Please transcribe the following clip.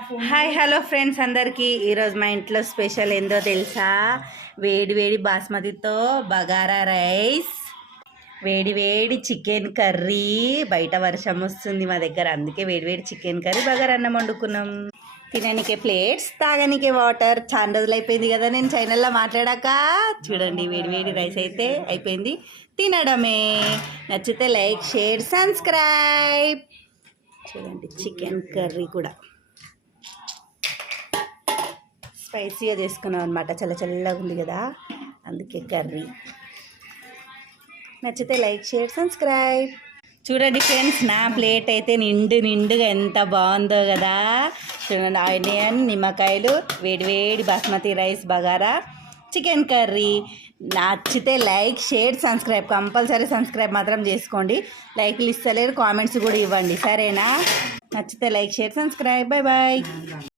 Hi hello friends అందరికీ ఈరోజు మా ఇంట్లో స్పెషల్ ఏందో తెలుసా? వేడి వేడి బాస్మతితో బగారా రైస్, వేడి వేడి చికెన్ కర్రీ. బయట వర్షం వస్తుంది మా దగ్గర, అందుకే వేడి వేడి చికెన్ కర్రీ బగారా అన్నం వండుకున్నాం. తిననికే ప్లేట్స్, తాగనికే వాటర్. చాలా రోజులు అయిపోయింది కదా నేను ఛానల్లో మాట్లాడాక. చూడండి వేడి వేడి రైస్ అయితే అయిపోయింది, తినడమే. నచ్చితే లైక్, షేర్, సబ్స్క్రైబ్. చూడండి చికెన్ కర్రీ కూడా స్పైసీగా చేసుకున్నాం అనమాట, చల్ల చల్లగా ఉంది కదా, అందుకే కర్రీ. నచ్చితే లైక్, షేర్, సబ్స్క్రైబ్. చూడండి ఫ్రెండ్స్, నా ప్లేట్ అయితే నిండుగా ఎంత బాగుందో కదా. చూడండి, ఆనియన్, నిమ్మకాయలు, వేడి వేడి basmati rice, bagara, chicken curry. నచ్చితే like, share, subscribe. Compulsory subscribe మాత్రం చేసుకోండి. లైక్లు ఇస్తలేరు, కామెంట్స్ కూడా ఇవ్వండి, సరేనా? నచ్చితే like, share, subscribe. Bye bye.